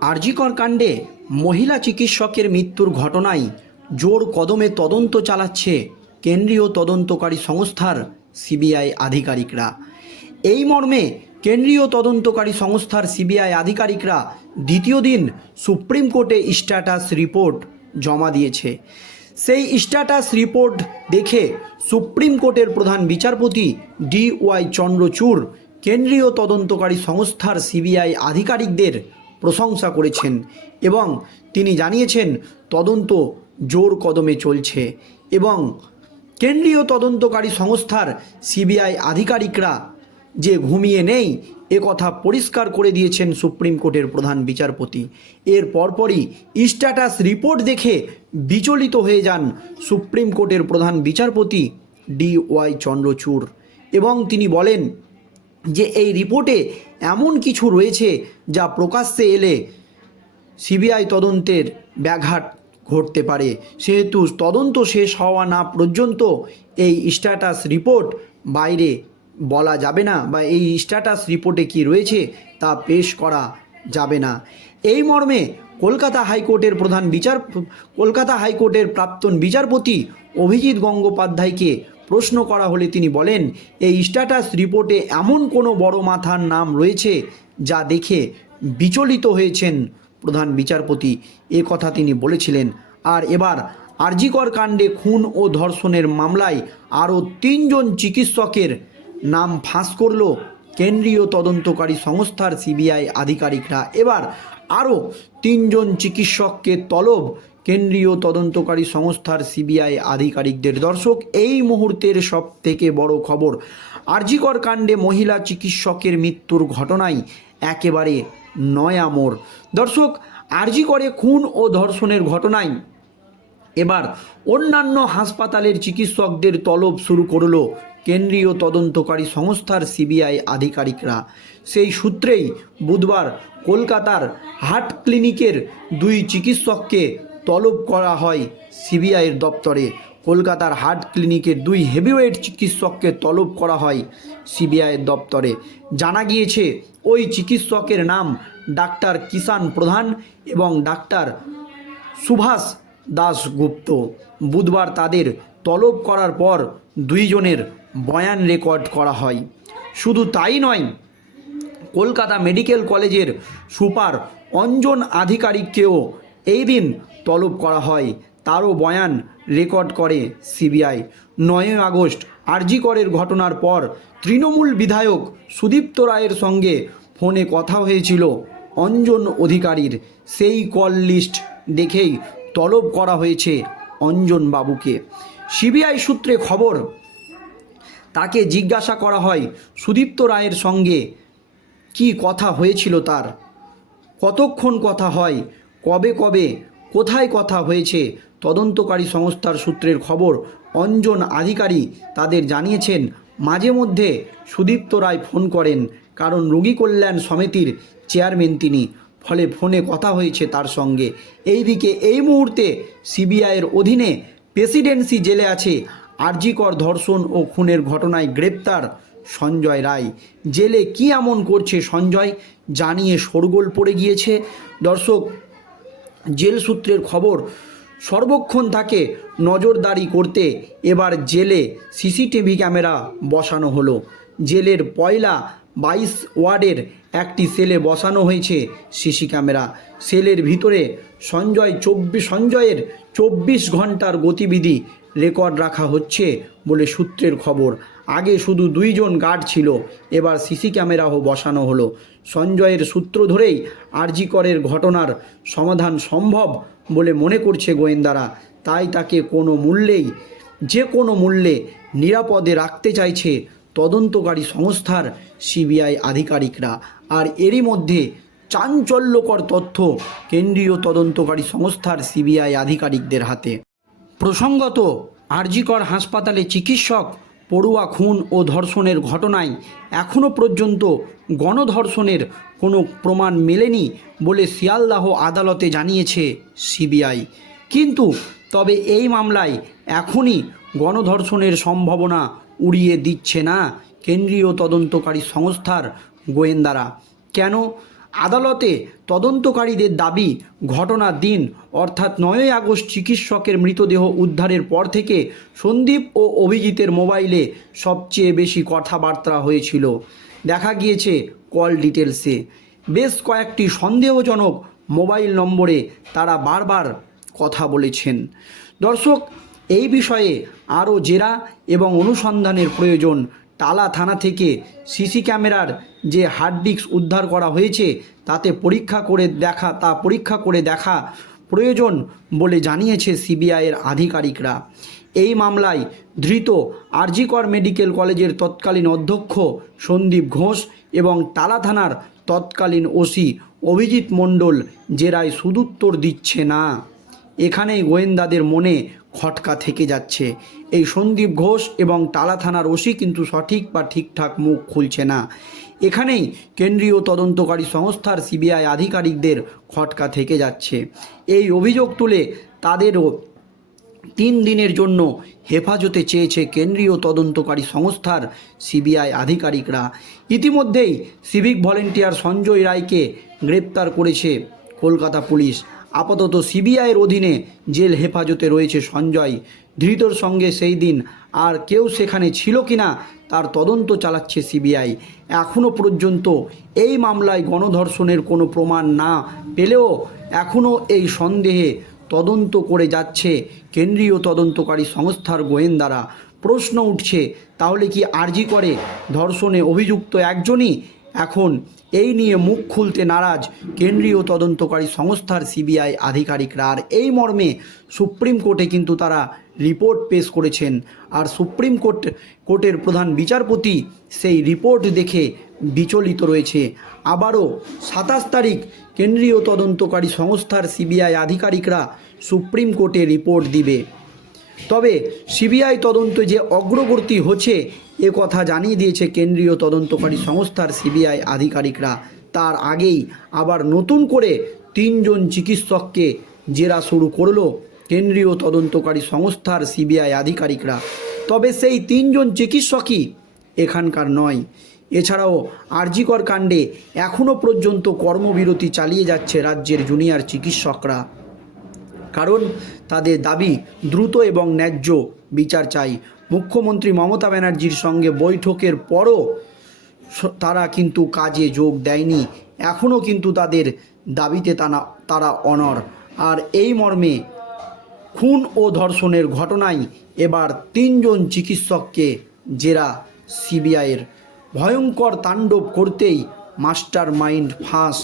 আরজিকর কাণ্ডে মহিলা চিকিৎসকের মৃত্যুর ঘটনায় জোর কদমে তদন্ত চালাচ্ছে কেন্দ্রীয় তদন্তকারী সংস্থার সিবিআই আধিকারিকরা। এই মর্মে কেন্দ্রীয় তদন্তকারী সংস্থার সিবিআই আধিকারিকরা দ্বিতীয় দিন সুপ্রিম কোর্টে স্ট্যাটাস রিপোর্ট জমা দিয়েছে। সেই স্ট্যাটাস রিপোর্ট দেখে সুপ্রিম কোর্টের প্রধান বিচারপতি ডি ওয়াই চন্দ্রচূড়, কেন্দ্রীয় তদন্তকারী সংস্থার সিবিআই আধিকারিকদের প্রশংসা করেছেন এবং তিনি জানিয়েছেন, তদন্ত জোর কদমে চলছে এবং কেন্দ্রীয় তদন্তকারী সংস্থার সিবিআই আধিকারিকরা যে ঘুমিয়ে নেই, এ কথা পরিষ্কার করে দিয়েছেন সুপ্রিম কোর্টের প্রধান বিচারপতি। এর পরপরই স্ট্যাটাস রিপোর্ট দেখে বিচলিত হয়ে যান সুপ্রিম কোর্টের প্রধান বিচারপতি ডি ওয়াই চন্দ্রচূড় এবং তিনি বলেন যে এই রিপোর্টে এমন কিছু রয়েছে যা প্রকাশ্যে এলে সিবিআই তদন্তের ব্যাঘাত ঘটতে পারে। সেহেতু তদন্ত শেষ হওয়া না পর্যন্ত এই স্ট্যাটাস রিপোর্ট বাইরে বলা যাবে না বা এই স্ট্যাটাস রিপোর্টে কি রয়েছে তা পেশ করা যাবে না। এই মর্মে কলকাতা হাইকোর্টের প্রধান বিচার কলকাতা হাইকোর্টের প্রাক্তন বিচারপতি অভিজিৎ গঙ্গোপাধ্যায়কে প্রশ্ন করা হলে তিনি বলেন, এই স্ট্যাটাস রিপোর্টে এমন কোনো বড় মাথার নাম রয়েছে যা দেখে বিচলিত হয়েছেন প্রধান বিচারপতি। এ কথা তিনি বলেছিলেন। আর এবার আরজিকর কাণ্ডে খুন ও ধর্ষণের মামলায় আরও তিনজন চিকিৎসকের নাম ফাঁস করল কেন্দ্রীয় তদন্তকারী সংস্থার সিবিআই আধিকারিকরা। এবার আরও তিনজন চিকিৎসককে তলব কেন্দ্রীয় তদন্তকারী সংস্থার সিবিআই আধিকারিকদের দর্শক, এই মুহূর্তের সব থেকে বড় খবর, আরজিকর কাণ্ডে মহিলা চিকিৎসকের মৃত্যুর ঘটনায় একেবারে নয়া মোড় দর্শক আরজি করে খুন ও ধর্ষণের ঘটনায় এবার অন্যান্য হাসপাতালের চিকিৎসকদের তলব শুরু করল কেন্দ্রীয় তদন্তকারী সংস্থার সিবিআই আধিকারিকরা। সেই সূত্রেই বুধবার কলকাতার হার্ট ক্লিনিকের দুই চিকিৎসককে তলব করা হয় সিবিআইয়ের দপ্তরে। কলকাতার হার্ট ক্লিনিকের দুই হেভিওয়েট চিকিৎসককে তলব করা হয় সিবিআইয়ের দপ্তরে। জানা গিয়েছে, ওই চিকিৎসকের নাম ডাক্তার কিষান প্রধান এবং ডাক্তার সুভাষ দাশগুপ্ত। বুধবার তাদের তলব করার পর দুইজনের বয়ান রেকর্ড করা হয়। শুধু তাই নয়, কলকাতা মেডিকেল কলেজের সুপার অঞ্জন আধিকারিককেও এই দিন তলব করা হয়। তারও বয়ান রেকর্ড করে সিবিআই। নয় আগস্ট আরজি করের ঘটনার পর তৃণমূল বিধায়ক সুদীপ্ত রায়ের সঙ্গে ফোনে কথা হয়েছিল অঞ্জন অধিকারীর। সেই কল লিস্ট দেখেই তলব করা হয়েছে অঞ্জন বাবুকে। সিবিআই সূত্রে খবর, তাকে জিজ্ঞাসা করা হয় সুদীপ্ত রায়ের সঙ্গে কি কথা হয়েছিল তার। কতক্ষণ কথা হয়? কবে কবে, কোথায় কথা হয়েছে, তদন্তকারী সংস্থার সূত্রের খবর অঞ্জন আধিকারী তাদের জানিয়েছেন, মাঝে মধ্যে সুদীপ্ত রায় ফোন করেন, কারণ রোগী কল্যাণ সমিতির চেয়ারম্যান তিনি, ফলে ফোনে কথা হয়েছে তার সঙ্গে। এইদিকে এই মুহূর্তে সিবিআইয়ের অধীনে প্রেসিডেন্সি জেলে আছে আরজিকর ধর্ষণ ও খুনের ঘটনায় গ্রেপ্তার সঞ্জয় রায়। জেলে কি এমন করছে সঞ্জয়, জানিয়ে শোরগোল পড়ে গিয়েছে। দর্শক জেল সূত্রের খবর, সর্বক্ষণ তাকে নজরদারি করতে এবার জেলে সিসিটিভি ক্যামেরা বসানো হলো। জেলের পয়লা বাইশ ওয়ার্ডের একটি সেলে বসানো হয়েছে সিসি ক্যামেরা। সেলের ভিতরে সঞ্জয় চব্বিশ সঞ্জয়ের চব্বিশ ঘণ্টার গতিবিধি রেকর্ড রাখা হচ্ছে বলে সূত্রের খবর। আগে শুধু দুইজন গার্ড ছিল। এবার সিসি ক্যামেরাও বসানো হলো। সঞ্জয়ের সূত্র ধরেই আরজিকরের ঘটনার সমাধান সম্ভব বলে মনে করছে গোয়েন্দারা। তাই তাকে কোনো মূল্যেই, যে কোনো মূল্যে নিরাপদে রাখতে চাইছে তদন্তকারী সংস্থার সিবিআই আধিকারিকরা। আর এরই মধ্যে চাঞ্চল্যকর তথ্য কেন্দ্রীয় তদন্তকারী সংস্থার সিবিআই আধিকারিকদের হাতে। প্রসঙ্গত আরজিকর হাসপাতালে চিকিৎসক পড়ুয়া খুন ও ধর্ষণের ঘটনায় এখনও পর্যন্ত গণধর্ষণের কোনো প্রমাণ মেলেনি বলে শিয়ালদাহ আদালতে জানিয়েছে সিবিআই। কিন্তু তবে এই মামলায় এখনই গণধর্ষণের সম্ভাবনা উড়িয়ে দিচ্ছে না কেন্দ্রীয় তদন্তকারী সংস্থার গোয়েন্দারা। কেন? আদালতে তদন্তকারীদের দাবি ঘটনার দিন, অর্থাৎ নয়ই আগস্ট চিকিৎসকের মৃতদেহ উদ্ধারের পর থেকে সন্দীপ ও অভিজিতের মোবাইলে সবচেয়ে বেশি কথাবার্তা হয়েছিল। দেখা গিয়েছে কল ডিটেলসে। বেশ কয়েকটি সন্দেহজনক মোবাইল নম্বরে তারা বারবার কথা বলেছেন। দর্শক, এই বিষয়ে আরও জেরা এবং অনুসন্ধানের প্রয়োজন টালা থানা থেকে সিসি ক্যামেরার যে হার্ড ডিস্ক উদ্ধার করা হয়েছে, তাতে পরীক্ষা করে দেখা, তা পরীক্ষা করে দেখা প্রয়োজন বলে জানিয়েছে সিবিআইয়ের আধিকারিকরা। এই মামলায় ধৃত আরজিকর মেডিকেল কলেজের তৎকালীন অধ্যক্ষ সন্দীপ ঘোষ এবং টালা থানার তৎকালীন ওসি অভিজিৎ মণ্ডল জেরায় সুদুত্তর দিচ্ছে না। এখানেই গোয়েন্দাদের মনে খটকা থেকে যাচ্ছে। এই সন্দীপ ঘোষ এবং টালা থানার ওসি কিন্তু সঠিক বা ঠিকঠাক মুখ খুলছে না। এখানেই কেন্দ্রীয় তদন্তকারী সংস্থার সিবিআই আধিকারিকদের খটকা থেকে যাচ্ছে। এই অভিযোগ তুলে তাদেরও তিন দিনের জন্য হেফাজতে চেয়েছে কেন্দ্রীয় তদন্তকারী সংস্থার সিবিআই আধিকারিকরা। ইতিমধ্যেই সিভিক ভলেন্টিয়ার সঞ্জয় রায়কে গ্রেপ্তার করেছে কলকাতা পুলিশ। আপাতত সিবিআইয়ের অধীনে জেল হেফাজতে রয়েছে সঞ্জয়। ধৃতর সঙ্গে সেই দিন আর কেউ সেখানে ছিল কিনা তার তদন্ত চালাচ্ছে সিবিআই। এখনও পর্যন্ত এই মামলায় গণধর্ষণের কোনো প্রমাণ না পেলেও এখনও এই সন্দেহে তদন্ত করে যাচ্ছে কেন্দ্রীয় তদন্তকারী সংস্থার গোয়েন্দারা। প্রশ্ন উঠছে, তাহলে কি আরজি করে ধর্ষণে অভিযুক্ত একজনই? এখন এই নিয়ে মুখ খুলতে নারাজ কেন্দ্রীয় তদন্তকারী সংস্থার সিবিআই আধিকারিকরা। আর এই মর্মে সুপ্রিম কোর্টে কিন্তু তারা রিপোর্ট পেশ করেছেন। আর সুপ্রিম কোর্ট, কোর্টের প্রধান বিচারপতি সেই রিপোর্ট দেখে বিচলিত রয়েছে। আবারও সাতাশ তারিখ কেন্দ্রীয় তদন্তকারী সংস্থার সিবিআই আধিকারিকরা সুপ্রিম কোর্টে রিপোর্ট দিবে। তবে সিবিআই তদন্ত যে অগ্রগতি হচ্ছে, এ কথা জানিয়ে দিয়েছে কেন্দ্রীয় তদন্তকারী সংস্থার সিবিআই আধিকারিকরা। তার আগেই আবার নতুন করে তিনজন চিকিৎসককে জেরা শুরু করল কেন্দ্রীয় তদন্তকারী সংস্থার সিবিআই আধিকারিকরা। তবে সেই তিনজন চিকিৎসকই এখানকার নয়। এছাড়াও আরজিকর কাণ্ডে এখনও পর্যন্ত কর্মবিরতি চালিয়ে যাচ্ছে রাজ্যের জুনিয়র চিকিৎসকরা। কারণ তাদের দাবি দ্রুত এবং ন্যায্য বিচার চাই। মুখ্যমন্ত্রী মমতা ব্যানার্জির সঙ্গে বৈঠকের পরও তারা কিন্তু কাজে যোগ দেয়নি। এখনও কিন্তু তাদের দাবিতে তারা তারা অনর আর এই মর্মে খুন ও ধর্ষণের ঘটনায় এবার তিনজন চিকিৎসককে জেরা সিবিআইয়ের। ভয়ঙ্কর তাণ্ডব করতেই মাস্টার মাইন্ড ফাঁস